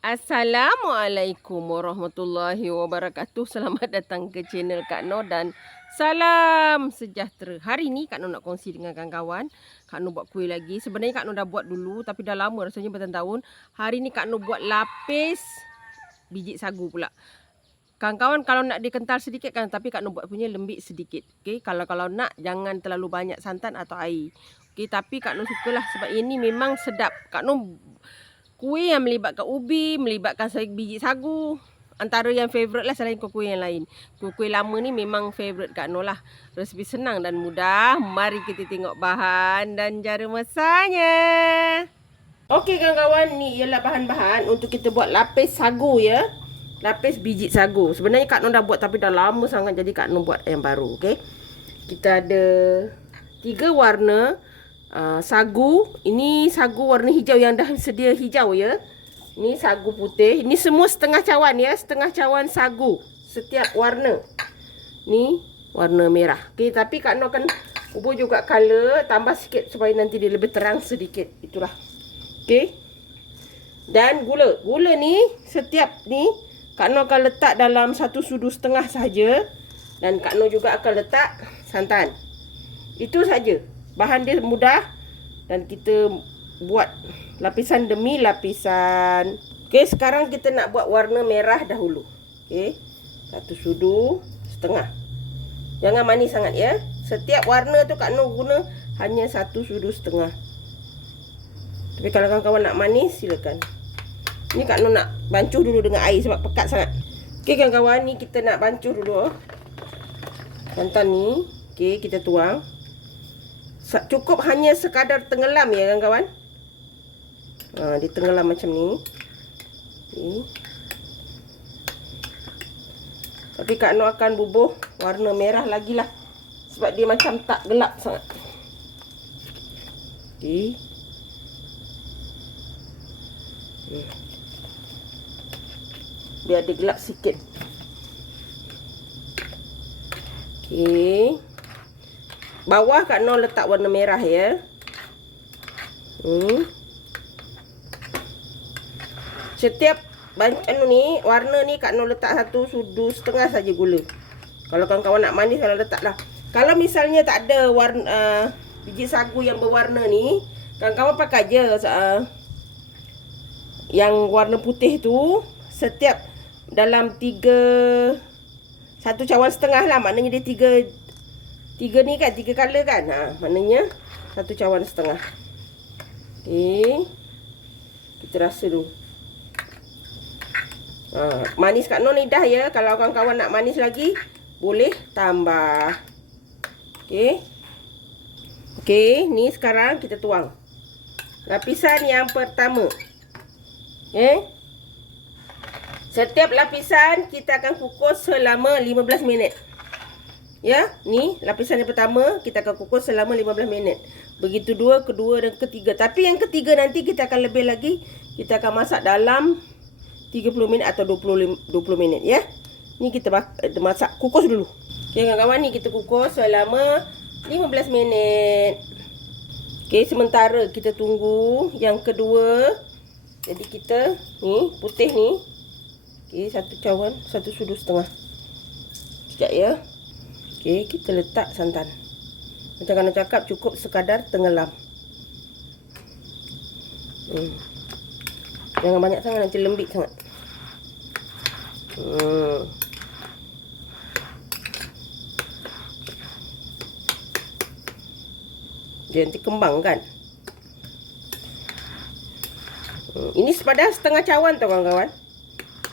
Assalamualaikum warahmatullahi wabarakatuh. Selamat datang ke channel Kak Noh dan salam sejahtera. Hari ni Kak Noh nak kongsi dengan kawan-kawan. Kak Noh buat kuih lagi. Sebenarnya Kak Noh dah buat dulu tapi dah lama rasanya bertahun-tahun. Hari ni Kak Noh buat lapis biji sagu pula. Kawan-kawan kalau nak dia kental sedikit kan tapi Kak Noh buat punya lembik sedikit. Okey, kalau kalau nak jangan terlalu banyak santan atau air. Okey, tapi Kak Noh sukalah sebab ini memang sedap. Kak Noh kuih yang melibatkan ubi, melibatkan biji sagu. Antara yang favourite lah selain kuih yang lain. Kuih-kuih lama ni memang favourite Kak Noh lah. Resipi senang dan mudah. Mari kita tengok bahan dan cara masaknya. Okey kawan-kawan, ni ialah bahan-bahan untuk kita buat lapis sagu ya. Lapis biji sagu. Sebenarnya Kak Noh dah buat tapi dah lama sangat jadi Kak Noh buat yang baru. Okay. Kita ada tiga warna uh, sagu. Ini sagu warna hijau yang dah sedia hijau ya. Ini sagu putih. Ini semua setengah cawan ya. Setengah cawan sagu. Setiap warna. Ni warna merah. Okey, tapi Kak Noh akan ubah juga color. Tambah sikit supaya nanti dia lebih terang sedikit. Itulah. Okey. Dan gula. Gula ni setiap ni Kak Noh akan letak dalam satu sudu setengah saja. Dan Kak Noh juga akan letak santan. Itu saja bahan dia mudah dan kita buat lapisan demi lapisan. Okey, sekarang kita nak buat warna merah dahulu. Okey. Satu sudu setengah. Jangan manis sangat ya. Setiap warna tu Kak Noh guna hanya satu sudu setengah. Tapi kalau kawan-kawan nak manis silakan. Ni Kak Noh nak bancuh dulu dengan air sebab pekat sangat. Okey kawan-kawan, ni kita nak bancuh dulu. Santan ni, okey kita tuang cukup hanya sekadar tenggelam ya kawan-kawan. Ha, dia tenggelam macam ni. Okay. Tapi Kak Noh akan bubuh warna merah lagi lah. Sebab dia macam tak gelap sangat. Okay. Hmm. Biar dia gelap sikit. Okay. Bawah Kak Noh letak warna merah ya. Hmm. Setiap anu ni, warna ni Kak Noh letak satu sudu setengah saja gula. Kalau kawan-kawan nak manis kalau letaklah. Kalau misalnya tak ada warna uh, biji sagu yang berwarna ni, kawan-kawan pakai je uh, yang warna putih tu setiap dalam tiga satu cawan setengah lah maknanya dia tiga Tiga ni kan, tiga color kan. Ha, maknanya satu cawan setengah. Okey. Kita rasa dulu. Ha, manis kat non ni dah ya. Kalau kawan-kawan nak manis lagi, boleh tambah. Okey. Okey, ni sekarang kita tuang. Lapisan yang pertama. Okey. Setiap lapisan kita akan kukus selama 15 minit. Ya, ni lapisan yang pertama kita akan kukus selama 15 minit. Begitu dua, kedua dan ketiga. Tapi yang ketiga nanti kita akan lebih lagi. Kita akan masak dalam 30 minit atau 20 20 minit ya. Ni kita eh, masak kukus dulu. Okey kawan-kawan ni kita kukus selama 15 minit. Okey, sementara kita tunggu yang kedua. Jadi kita ni putih ni. Okey, satu cawan, satu sudu setengah. Sekejap ya. Okey, kita letak santan. Macam kena cakap cukup sekadar tenggelam. Hmm. Jangan banyak sangat nanti lembik sangat. Hmm. Dia nanti kembang kan. Hmm. Ini sepadan setengah cawan tu kawan-kawan.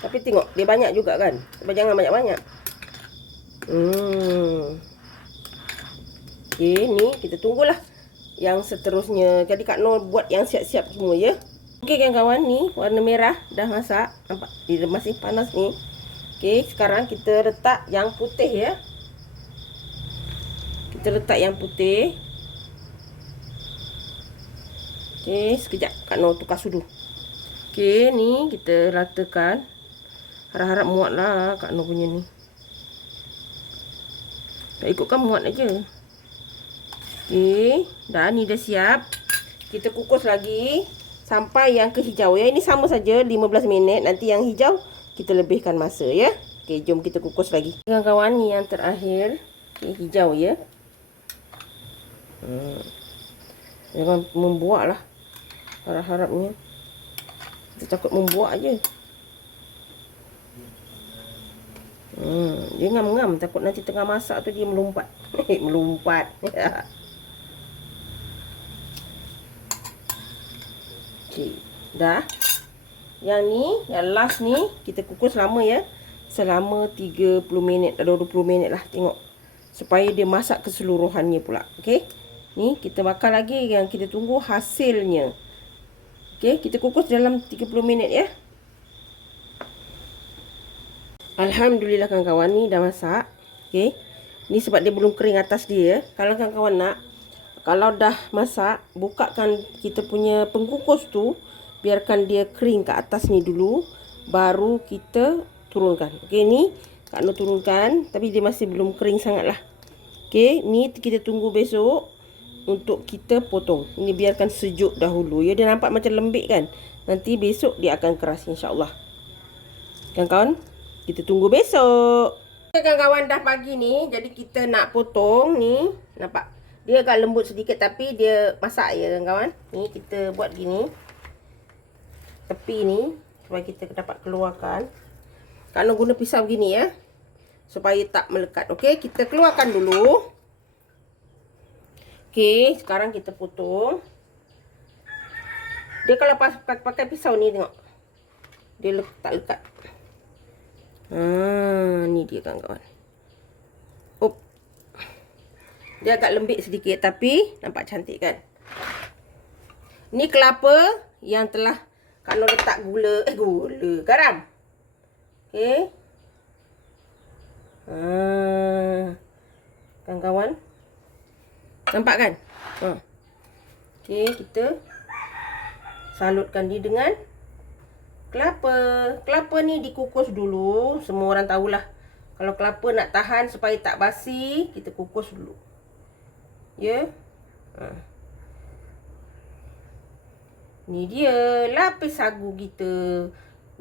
Tapi tengok dia banyak juga kan. Sebab jangan banyak-banyak. Hmm. Okey, ni kita tunggulah yang seterusnya. Jadi Kak Nur buat yang siap-siap semua ya. Okey kan kawan ni warna merah dah masak. Nampak dia masih panas ni. Okey, sekarang kita letak yang putih ya. Kita letak yang putih. Okey, sekejap Kak Nur tukar sudu. Okey, ni kita ratakan. Harap-harap muatlah Kak Nur punya ni. Tak ikutkan muat aja. Okey, dah ni dah siap. Kita kukus lagi sampai yang ke hijau ya. Ini sama saja 15 minit. Nanti yang hijau kita lebihkan masa ya. Okey, jom kita kukus lagi. Kawan-kawan, ni yang terakhir. Okay, hijau ya. Hmm. Jangan membuat lah. Harap-harapnya. Kita takut membuat je. Hmm, dia ngam-ngam takut nanti tengah masak tu dia melompat. melompat. Okey, dah. Yang ni, yang last ni kita kukus lama ya. Selama 30 minit atau 20 minit lah tengok. Supaya dia masak keseluruhannya pula. Okey. Ni kita bakar lagi yang kita tunggu hasilnya. Okey, kita kukus dalam 30 minit ya. Alhamdulillah kawan-kawan ni dah masak. Okey. Ni sebab dia belum kering atas dia. Kalau kawan-kawan nak kalau dah masak, bukakan kita punya pengkukus tu, biarkan dia kering ke atas ni dulu, baru kita turunkan. Okey ni Kak Nur turunkan tapi dia masih belum kering sangatlah. Okey, ni kita tunggu besok untuk kita potong. Ini biarkan sejuk dahulu. Ya dia nampak macam lembik kan? Nanti besok dia akan keras insya-Allah. Kawan-kawan, kita tunggu besok. Kawan-kawan dah pagi ni. Jadi kita nak potong ni. Nampak? Dia agak lembut sedikit tapi dia masak ya kawan-kawan. Ni kita buat gini. Tepi ni. Supaya kita dapat keluarkan. Kalau guna pisau gini ya. Supaya tak melekat. Okey, kita keluarkan dulu. Okey, sekarang kita potong. Dia kalau pakai pisau ni tengok. Dia tak lekat. Ha, ni dia kawan-kawan. Op. Dia agak lembik sedikit tapi nampak cantik kan? Ni kelapa yang telah kalau letak gula, eh gula, garam. Okey. Ha. Kawan-kawan. Nampak kan? Ha. Okey, kita salutkan dia dengan kelapa. Kelapa ni dikukus dulu. Semua orang tahulah. Kalau kelapa nak tahan supaya tak basi, kita kukus dulu. Ya. Ha. Ni dia lapis sagu kita.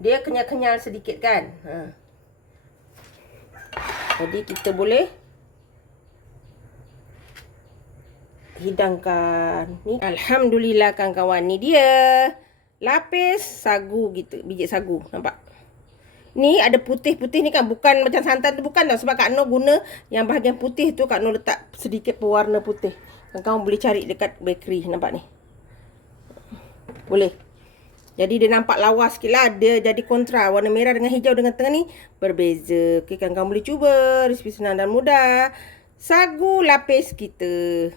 Dia kenyal-kenyal sedikit kan? Ha. Jadi kita boleh hidangkan. Ni alhamdulillah kawan-kawan ni dia lapis sagu gitu, biji sagu, nampak? Ni ada putih-putih ni kan bukan macam santan tu bukan tau sebab Kak Noh guna yang bahagian putih tu Kak Noh letak sedikit pewarna putih. Kawan-kawan boleh cari dekat bakery nampak ni. Boleh. Jadi dia nampak lawa sikit lah. Dia jadi kontra. Warna merah dengan hijau dengan tengah ni berbeza. Okay, kawan-kawan boleh cuba. Resipi senang dan mudah. Sagu lapis kita.